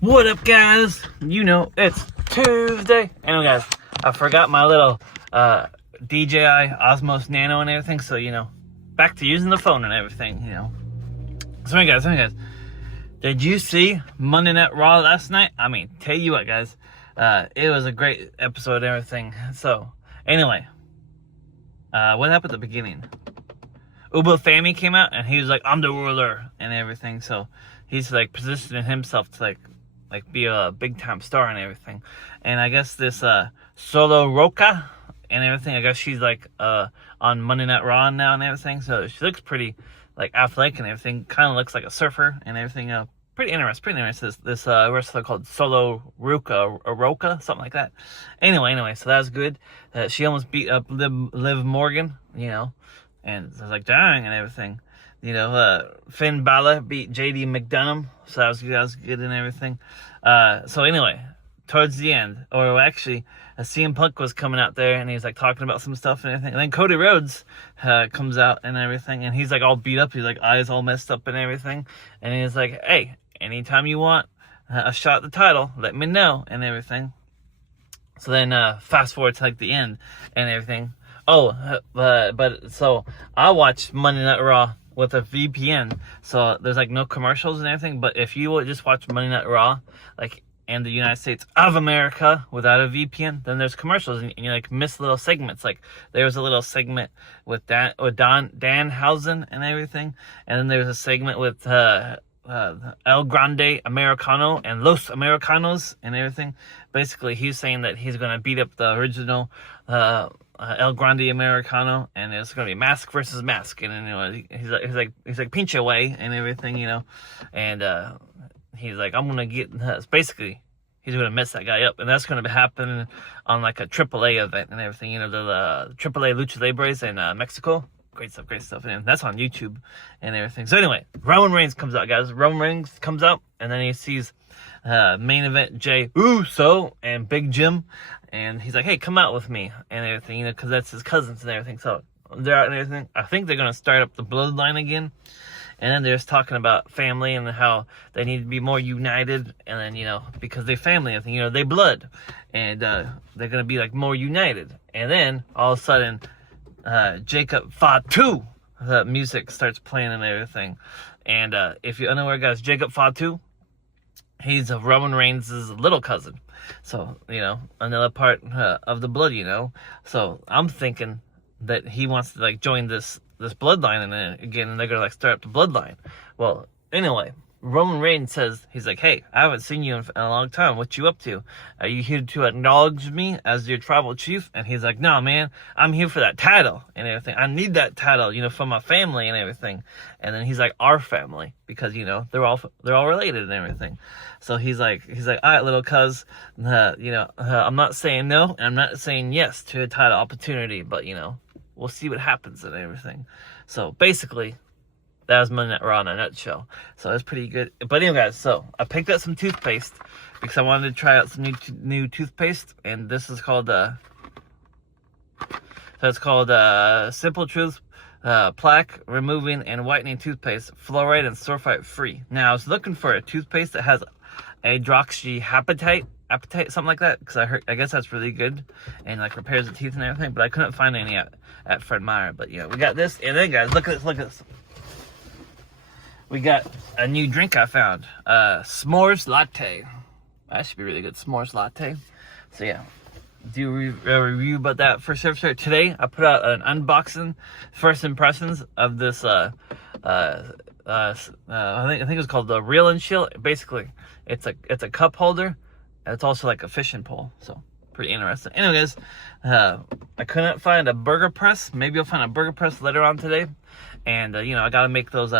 What up, guys? You know, it's Tuesday. Anyway, guys, I forgot my little DJI Osmos Nano and everything, so, you know, back to using the phone and everything, you know. So, anyway, guys, did you see Monday Night Raw last night? I mean, tell you what, guys, it was a great episode and everything. So, anyway, what happened at the beginning? Ubo Fami came out, and he was like, I'm the ruler, and everything, so he's, like, positioning himself to, like, be a big-time star and everything. And I guess this Solo Roca and everything, I guess she's, like, on Monday Night Raw now and everything, so she looks pretty, like, athletic and everything, kind of looks like a surfer and everything, pretty interesting, this wrestler called Solo Roca, something like that. Anyway, so that was good. She almost beat up Liv Morgan, you know, and I was like, dang, and everything. You know, Finn Balor beat JD McDonough, so that was good and everything. So anyway, towards the end, or actually, CM Punk was coming out there, and he was like talking about some stuff and everything. And then Cody Rhodes comes out and everything, and he's like all beat up, he's like eyes all messed up and everything. And he's like, hey, anytime you want a shot at the title, let me know and everything. So then fast forward to like the end and everything. Oh, but so I watched Monday Night Raw with a VPN, so there's like no commercials and everything. But if you would just watch Monday Night Raw, like in the United States of America without a VPN, then there's commercials and you like miss little segments. Like there was a little segment with Danhausen and everything, and then there was a segment with El Grande Americano and Los Americanos and everything. Basically, he's saying that he's gonna beat up the original El Grande Americano, and it's gonna be mask versus mask, and you know he's like pinch away and everything, you know, and he's like, I'm gonna get basically he's gonna mess that guy up, and that's gonna be happening on like a AAA event and everything, you know, the AAA Lucha Libres in Mexico. Great stuff, and that's on YouTube and everything. So anyway, Roman Reigns comes out, guys. Roman Reigns comes out, and then he sees main event Jey Uso and Big Jim, and he's like, hey, come out with me and everything, you know, because that's his cousins and everything. So they're out and everything. I think they're gonna start up the bloodline again, and then they're just talking about family and how they need to be more united, and then, you know, because they're family, I think, you know, they blood, and they're gonna be like more united. And then all of a sudden, Jacob Fatu, the music starts playing and everything. And if you're unaware, guys, Jacob Fatu, he's Roman Reigns' little cousin. So, you know, another part of the blood, you know. So I'm thinking that he wants to like join this bloodline, and then again they're gonna like start up the bloodline. Well, anyway, Roman Reigns says, he's like, hey, I haven't seen you in a long time. What you up to? Are you here to acknowledge me as your tribal chief? And he's like, no, man, I'm here for that title and everything. I need that title, you know, for my family and everything. And then he's like, our family, because, you know, they're all related and everything. So he's like, all right, little cuz, you know, I'm not saying no, and I'm not saying yes to a title opportunity, but, you know, we'll see what happens and everything. So basically, that was Monday Night Raw in a nutshell. So it's pretty good. But anyway, guys, so I picked up some toothpaste because I wanted to try out some new toothpaste, and this is called Simple Truth Plaque Removing and Whitening Toothpaste, Fluoride and Sulfite Free. Now I was looking for a toothpaste that has hydroxyapatite, something like that, because I guess that's really good and like repairs the teeth and everything. But I couldn't find any at Fred Meyer. But yeah, we got this, and then guys, look at this. We got a new drink I found, s'mores latte. That should be really good, s'mores latte. So yeah, do a review about that for sure. Today I put out an unboxing, first impressions of this. I think it was called the Reel and Chill. Basically, it's a cup holder, and it's also like a fishing pole. So pretty interesting. Anyways, I couldn't find a burger press. Maybe I'll find a burger press later on today, and you know, I gotta make those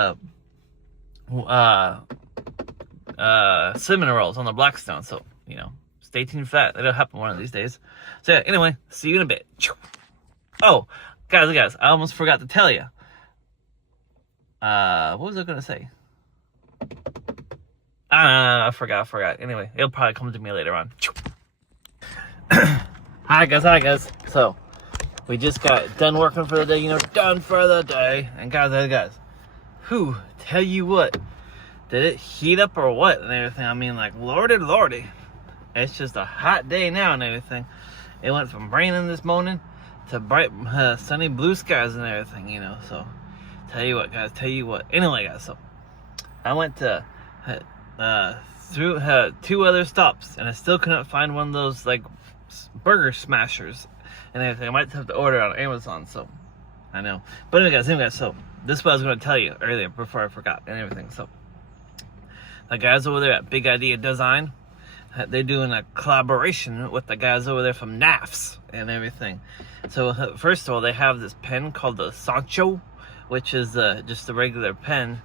cinnamon rolls on the Blackstone, so, you know, stay tuned for that. It'll happen one of these days. So yeah, anyway, see you in a bit. Oh, guys, I almost forgot to tell you. What was I gonna say? I forgot. Anyway, it'll probably come to me later on. Hi guys. So, we just got done working for the day, you know, done for the day. And guys, whew, tell you what, did it heat up or what and everything? I mean, like, lordy. It's just a hot day now and everything. It went from raining this morning to bright, sunny blue skies and everything, you know. So, tell you what, guys. Anyway, guys, so I went to through 2 other stops, and I still couldn't find one of those like burger smashers and everything. I might have to order it on Amazon. So, I know. But anyway, guys. So this is what I was going to tell you earlier before I forgot and everything. So, the guys over there at Big Idea Design, they're doing a collaboration with the guys over there from NAFS and everything. So first of all, they have this pen called the Sancho, which is just a regular pen,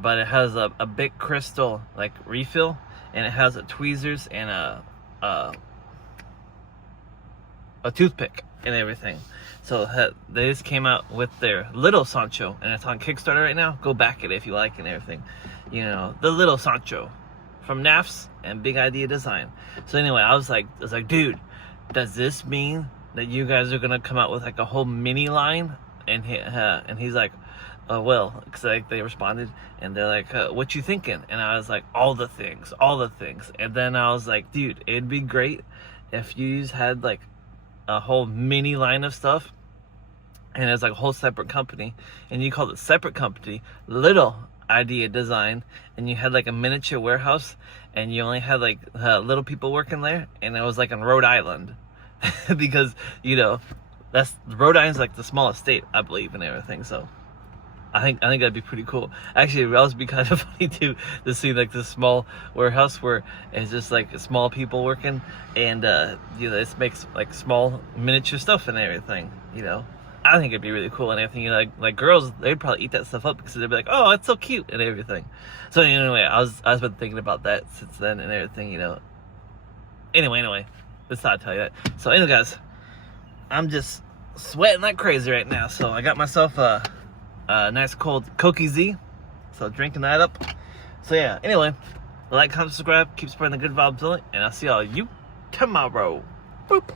but it has a big crystal like refill, and it has tweezers and a toothpick and everything. So they just came out with their little Sancho, and it's on Kickstarter right now. Go back it if you like and everything. You know, the little Sancho from NAFS and Big Idea Design. So anyway, I was like, dude, does this mean that you guys are gonna come out with like a whole mini line? And he's like, well, because like they responded and they're like, what you thinking? And I was like, all the things. And then I was like, dude, it'd be great if you had like a whole mini line of stuff, and it's like a whole separate company, and you call the separate company Little Idea Design, and you had like a miniature warehouse, and you only had like little people working there, and it was like in Rhode Island because, you know, that's Rhode Island's like the smallest state, I believe, and everything. So I think that'd be pretty cool. Actually, it would also be kind of funny too to see like this small warehouse where it's just like small people working, and you know, this makes like small miniature stuff and everything. You know, I think it'd be really cool and everything. You know, like girls, they'd probably eat that stuff up because they'd be like, oh, it's so cute and everything. So anyway, I've been thinking about that since then and everything. You know. Anyway, just thought I'd tell you that. So anyway, guys, I'm just sweating like crazy right now. So I got myself a nice cold Cokie Z, so drinking that up. So yeah, anyway, like, comment, subscribe, keep spreading the good vibes, and I'll see all you tomorrow. Boop.